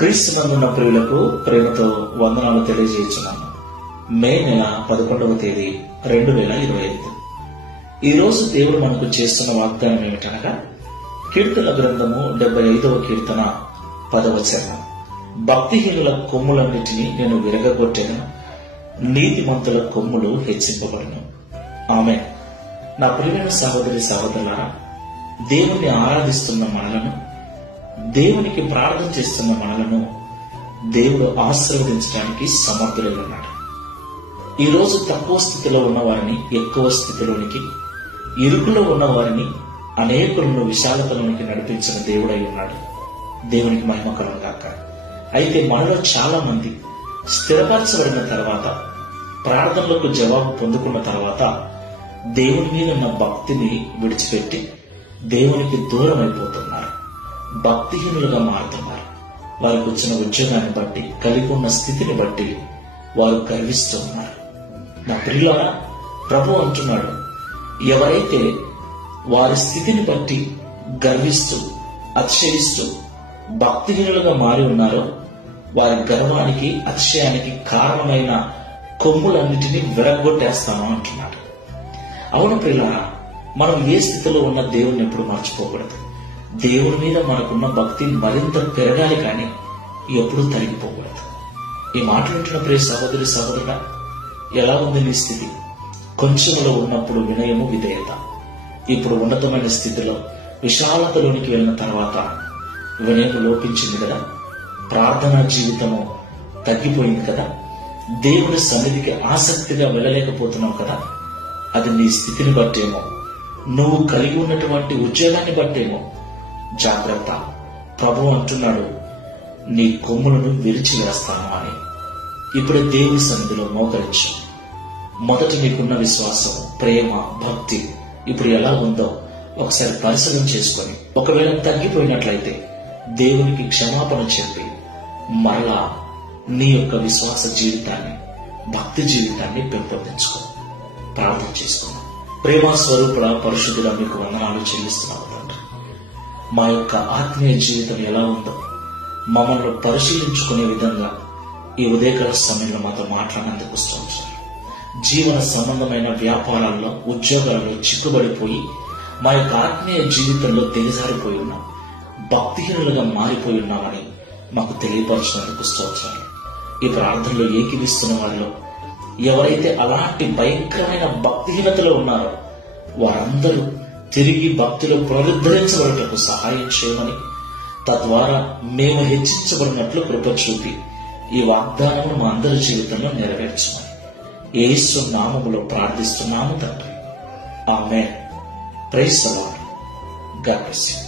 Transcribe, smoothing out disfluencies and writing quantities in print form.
క్రీస్తునందున్న ప్రియులకు ప్రేమతో వందనాలు తెలియజేస్తున్నాను. మే నెల 11వ తేదీ 2025. ఈ రోజు దేవుడు మనకు చేస్తున్న వాగ్దానం ఏమిటనగా, కీర్తన గ్రంథము 75వ కీర్తన 10వ చరణం. భక్తిహీనుల కొమ్ములన్నిటినీ నేను విరగగొట్టెదను, నీతిమంతుల కొమ్ములు హెచ్చింపబడును. ఆమె నా ప్రియమైన సహోదరి సహోదరులారా, దేవుణ్ణి ఆరాధిస్తున్న మనలను, దేవునికి ప్రార్థన చేస్తున్న మనలను దేవుడు ఆశీర్వదించడానికి సమర్థుడై ఉన్నాడు. ఈ రోజు తక్కువ స్థితిలో ఉన్న వారిని ఎక్కువ స్థితిలోనికి, ఇరుకులో ఉన్న వారిని అనేకులను విశాలతలోనికి నడిపించిన దేవుడై ఉన్నాడు. దేవునికి మహిమ కలుగుగాక. అయితే మనలో చాలా మంది స్థిరపరచబడిన తర్వాత, ప్రార్థనలకు జవాబు పొందుకున్న తర్వాత దేవుని మీద ఉన్న భక్తిని విడిచిపెట్టి దేవునికి దూరం అయిపోతున్నారు, భక్తిహీనులుగా మారుతున్నారు. వారికి వచ్చిన ఉద్యోగాన్ని బట్టి, కలిగి ఉన్న స్థితిని బట్టి వారు గర్విస్తూ ఉన్నారు. నా ప్రియులారా, ప్రభు అంటున్నాడు, ఎవరైతే వారి స్థితిని బట్టి గర్విస్తూ, అతిశయిస్తూ భక్తిహీనులుగా మారి ఉన్నారో, వారి గర్వానికి, అతిశయానికి కారణమైన కొమ్ములన్నిటినీ విరగొట్టేస్తాను అంటున్నాడు. అవును ప్రియులారా, మనం ఏ స్థితిలో ఉన్న దేవుణ్ణి ఎప్పుడు మర్చిపోకూడదు. దేవుని మీద మనకున్న భక్తి మరింత పెరగాలి, కానీ ఎప్పుడూ తరిగిపోకూడదు. ఈ మాటలుంటున్న ప్రియ సహోదరి సహోదరుడా, ఎలా ఉంది నీ స్థితి? కొంచెంలో ఉన్నప్పుడు వినయము, విధేయత. ఇప్పుడు ఉన్నతమైన స్థితిలో, విశాలతలోనికి వెళ్ళిన తర్వాత వినయము లోపించింది కదా, ప్రార్థనా జీవితము తగ్గిపోయింది కదా, దేవుని సన్నిధికి ఆసక్తిగా వెళ్ళలేకపోతున్నావు కదా. అది నీ స్థితిని బట్టేమో, నువ్వు కలిగి ఉన్నటువంటి ఉద్యోగాన్ని బట్టేమో. జాగ్రత్త, ప్రభు అంటున్నాడు, నీ కొమ్ములను విరిచి వేస్తాను అని. ఇప్పుడు దేవుని సన్నిధిలో మోకరించు. మొదట నీకున్న విశ్వాసం, ప్రేమ, భక్తి ఇప్పుడు ఎలా ఉందో ఒకసారి పరిశీలన చేసుకొని, ఒకవేళ తగ్గిపోయినట్లయితే దేవునికి క్షమాపణ చెప్పి మరలా నీ యొక్క విశ్వాస జీవితాన్ని, భక్తి జీవితాన్ని పెంపొందించుకో. ప్రార్థన చేసుకున్నాం. ప్రేమ స్వరూపుడ, పరిశుద్ధుడ, మీకు వందనాలు చెల్లిస్తున్నాము తండ్రి. మా యొక్క ఆత్మీయ జీవితం ఎలా ఉందో మమ్మల్ని పరిశీలించుకునే విధంగా ఈ ఉదయకాల సమయంలో మాతో మాట్లాడినందుకు స్తోత్రాలు. జీవన సంబంధమైన వ్యాపారాల్లో, ఉద్యోగాల్లో చిక్కుబడిపోయి మా యొక్క ఆత్మీయ జీవితంలో దిగజారిపోయి ఉన్నాం, భక్తిహీనులుగా మారిపోయి ఉన్నామని మాకు తెలియపరిచినందుకు స్తోత్రాలు. ఈ ప్రార్థనలో ఏకీవిస్తున్న వారిలో ఎవరైతే అలాంటి భయంకరమైన భక్తిహీనతలో ఉన్నారో వారందరూ తిరిగి భక్తిలో పునరుద్ధరించబడటకు సహాయం చేయమని, తద్వారా మేము హెచ్చించబడినట్లు కృప చూపి ఈ వాగ్దానము మా అందరి జీవితంలో నెరవేర్చమని యేసు నామములో ప్రార్థిస్తున్నాము తండ్రి. Amen. Praise the Lord. God bless you.